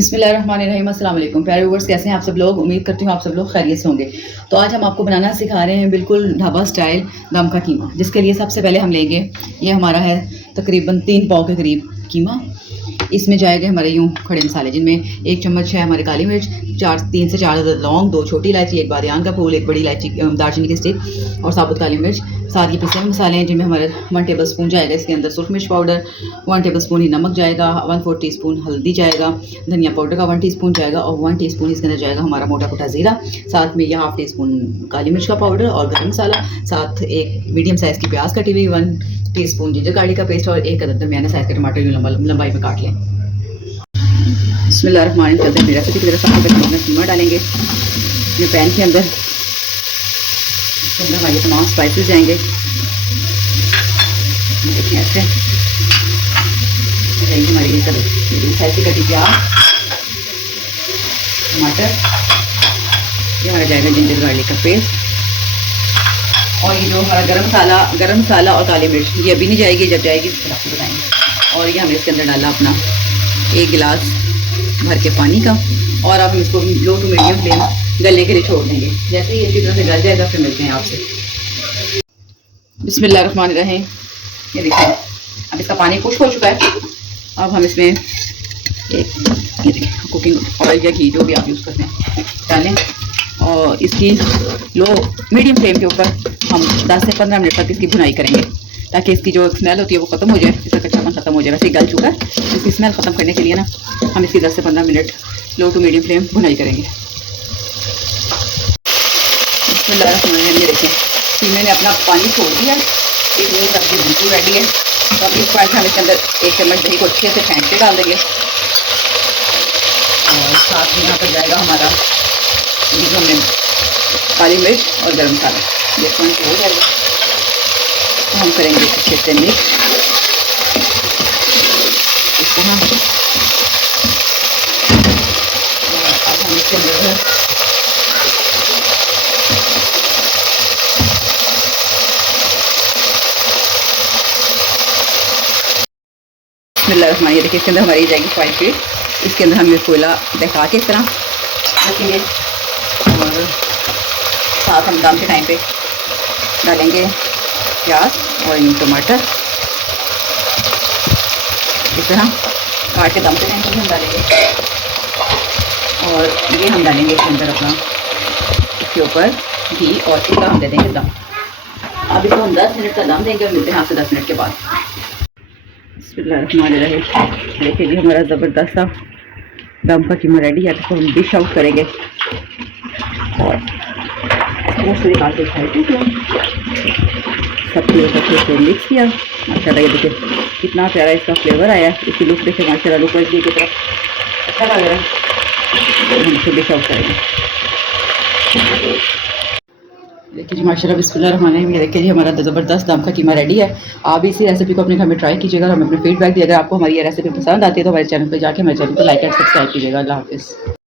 बिस्मिल्लाहिर्रहमानिर्रहीम। अस्सलाम वालेकुम प्यारे व्यूअर्स, कैसे हैं आप सब लोग। उम्मीद करती हूँ आप सब लोग खैरियत से होंगे। तो आज हम आपको बनाना सिखा रहे हैं बिल्कुल ढाबा स्टाइल दम का कीमा, जिसके लिए सबसे पहले हम लेंगे, ये हमारा है तकरीबन 3 पाव के करीब कीमा। इसमें जाएंगे हमारे यूँ खड़े मसाले, जिनमें 1 चम्मच है हमारी काली मिर्च, 3 से 4 लौंग, 2 छोटी इलायची, 1 बादियान का फूल, 1 बड़ी इलायची दालचीनी की स्टिक और साबुत काली मिर्च। साथ ये पिसे हुए मसाले हैं, जिनमें हमारे 1 टेबल स्पून जाएगा इसके अंदर सुरख मिर्च पाउडर, 1 टेबल स्पून ही नमक जाएगा, 1/4 टीस्पून हल्दी जाएगा, धनिया पाउडर का 1 टीस्पून जाएगा और 1 टीस्पून इसके अंदर जाएगा हमारा मोटा कुटा ज़ीरा। साथ में यह 1/2 टीस्पून काली मिर्च का पाउडर और गरम मसाला। साथ एक मीडियम साइज़ की प्याज कटी हुई, 1 टीस्पून जिंजर गार्लिक का पेस्ट और 1 अदद दरमियाना साइज़ का टमाटर यूँ लंबाई में काट लें। बिस्मिल्लाहिर्रहमानिर्रहीम। चलते हैं रेसिपी की तरफ। सबसे पहले हम कीमा डालेंगे अपने पैन के अंदर। इसके अंदर हमारे तमाम स्पाइसेस जाएंगे, देखिए ऐसे जाएंगे हमारी मीडियम साइज की कटी प्याज, टमाटर, ये हमारा जाएगा जिंजर गार्लिक का पेस्ट और ये जो हमारा गरम मसाला और काली मिर्च, ये अभी नहीं जाएगी, जब जाएगी फिर आपको बताएंगे। और ये हमने इसके अंदर डाला अपना 1 गिलास भर के पानी का और अब हम इसको लो टू मीडियम फ्लेम गलने के लिए छोड़ देंगे। जैसे ही अच्छी तरह से गल जाएगा फिर मिलते हैं आपसे। बिस्मिल्लाहिर्रहमानिर्रहीम। ये देखिए अब इसका पानी खुश्क हो चुका है। अब हम इसमें ये देखिए कुकिंग ऑयल या घी जो भी आप यूज़ करते हैं डालें और इसकी लो मीडियम फ्लेम के ऊपर हम 10 से 15 मिनट तक इसकी भुनाई करेंगे, ताकि इसकी जो स्मेल होती है वो ख़त्म हो जाए, इसका कच्चापन ख़त्म हो जाए। वैसे गल चुका है, इसकी स्मेल ख़त्म करने के लिए ना हम इसकी 10 से 15 minute low to medium flame भुनाई करेंगे। ये देखिए कीमे ने अपना पानी छोड़ दिया, एक मिनट सब्जी बिल्कुल रेडी है। तो अब इस पॉइंट हम इसके अंदर 1 चम्मच दही को अच्छे से फेंट के डाल देंगे और साथ में यहाँ पर जाएगा हमारा जो हमने काली मिर्च और गरम मसाला, ये पॉइंट हो जाएगा। तो हम करेंगे अच्छे से मिक्स इस तरह। अब हम इसके अंदर ये देखिए इसके अंदर हमारी जाएगी फ्राई फिश। इसके अंदर हम ये कोयला दिखा के इस तरह रखेंगे और साथ हम दम के टाइम पे डालेंगे प्याज और टमाटर, इस तरह काट के दम के टाइम पे हम डालेंगे और ये हम डालेंगे इसके अंदर अपना इसके ऊपर घी और इसका हम दे देंगे दम। अब इसको हम 10 मिनट का दम देंगे और मिलते हैं आपसे 10 मिनट के बाद। बिस्मिल्लाहिर्रहमानिर्रहीम। देखिए जी हमारा ज़बरदस्त सा दम का कीमा रेडी है। तो हम डिश आउट करेंगे और निकाल के खाएंगे। सबके ऊपर से मिक्स किया माशाल्लाह। ये देखिए कितना प्यारा इसका फ्लेवर आया है, इसकी लुक देखिए माशाल्लाह, लुक वाइज की तरफ अच्छा लग रहा है। तो हम इसको डिश आउट करेंगे। देखिए जी माशाल्लाह बिस्मिल्लाहिर्रहमानिर्रहीम। ये देखिए जी हमारा ज़बरदस्त दम का कीमा रेडी है। आप इसी रेसिपी को अपने घर में ट्राई कीजिएगा और हमें अपने फीडबैक दिए। अगर आपको हमारी ये रेसिपी पसंद आती है तो हमारे चैनल पर जाके हमारे चैनल को लाइक एंड सब्सक्राइब कीजिएगा। अल्लाह हाफ़िज़।